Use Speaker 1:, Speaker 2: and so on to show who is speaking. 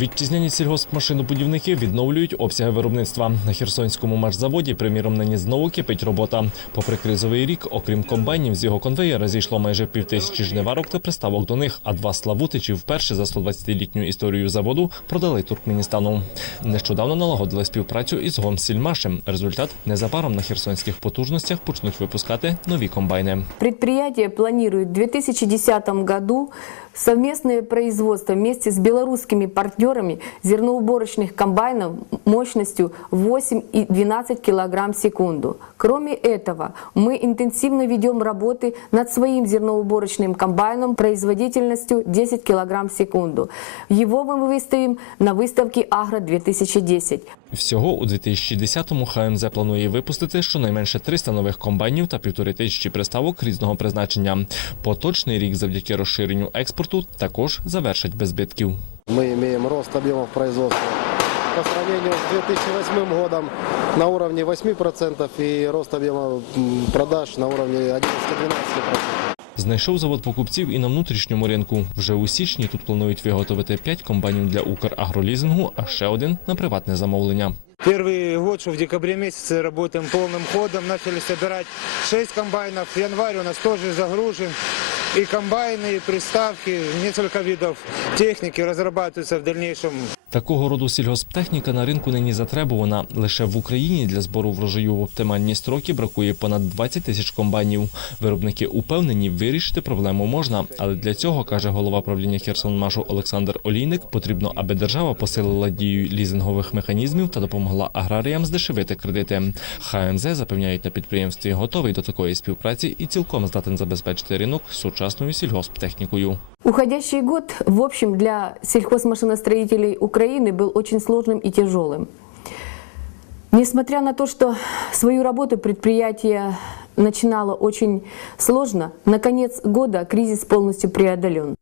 Speaker 1: Вітчизняні сільгоспмашинобудівники відновлюють обсяги виробництва. На Херсонському машзаводі, приміром, нині знову кипить робота. Попри кризовий рік, окрім комбайнів, з його конвеєра зійшло майже півтисячі жниварок та приставок до них, а два славутичі вперше за 120-літню історію заводу продали Туркменістану. Нещодавно налагодили співпрацю із Гомсільмашем. Результат незабаром на херсонських потужностях почнуть випускати нові комбайни.
Speaker 2: Предприятие планирует в 2010 году совместное производство вместе с белорусскими партнерами зерноуборочных комбайнов мощностью 8 и 12 килограмм в секунду. Кроме этого, мы интенсивно ведем работы над своим зерноуборочным комбайном производительностью 10 килограмм в секунду. Его мы выставим на выставке «Агро-2010».
Speaker 1: Всього у 2010-му ХМЗ планує випустити щонайменше 300 нових комбайнів та півтори тисячі приставок різного призначення. Поточний рік завдяки розширенню експорту також завершить без збитків.
Speaker 3: Мы имеем рост объемов производства по сравнению с 2008 годом на уровне 8% и рост объема м, продаж на уровне 11-12%.
Speaker 1: Знайшов завод покупців і на внутрішньому ринку. Вже у січні тут планують виготовити 5 комбайнів для Украгролізингу, а ще один на приватне замовлення.
Speaker 4: Первый год, что в декабре месяце работаем полным ходом, начали собирать 6 комбайнов. В январе у нас тоже загружен. И комбайны, и приставки, несколько видов техники разрабатываются в дальнейшем.
Speaker 1: Такого роду сільгосптехніка на ринку нині затребувана. Лише в Україні для збору врожаю в оптимальні строки бракує понад 20 тисяч комбайнів. Виробники упевнені, вирішити проблему можна, але для цього каже голова правління Херсонмашу Олександр Олійник. Потрібно, аби держава посилила дію лізингових механізмів та допомогла аграріям здешевити кредити. ХМЗ запевняють на підприємстві готовий до такої співпраці і цілком здатен забезпечити ринок сучасною сільгосптехнікою.
Speaker 2: Уходящий год, в общем, для сельхозмашиностроителей Украины был очень сложным и тяжелым. Несмотря на то, что свою работу предприятие начинало очень сложно, на конец года кризис полностью преодолен.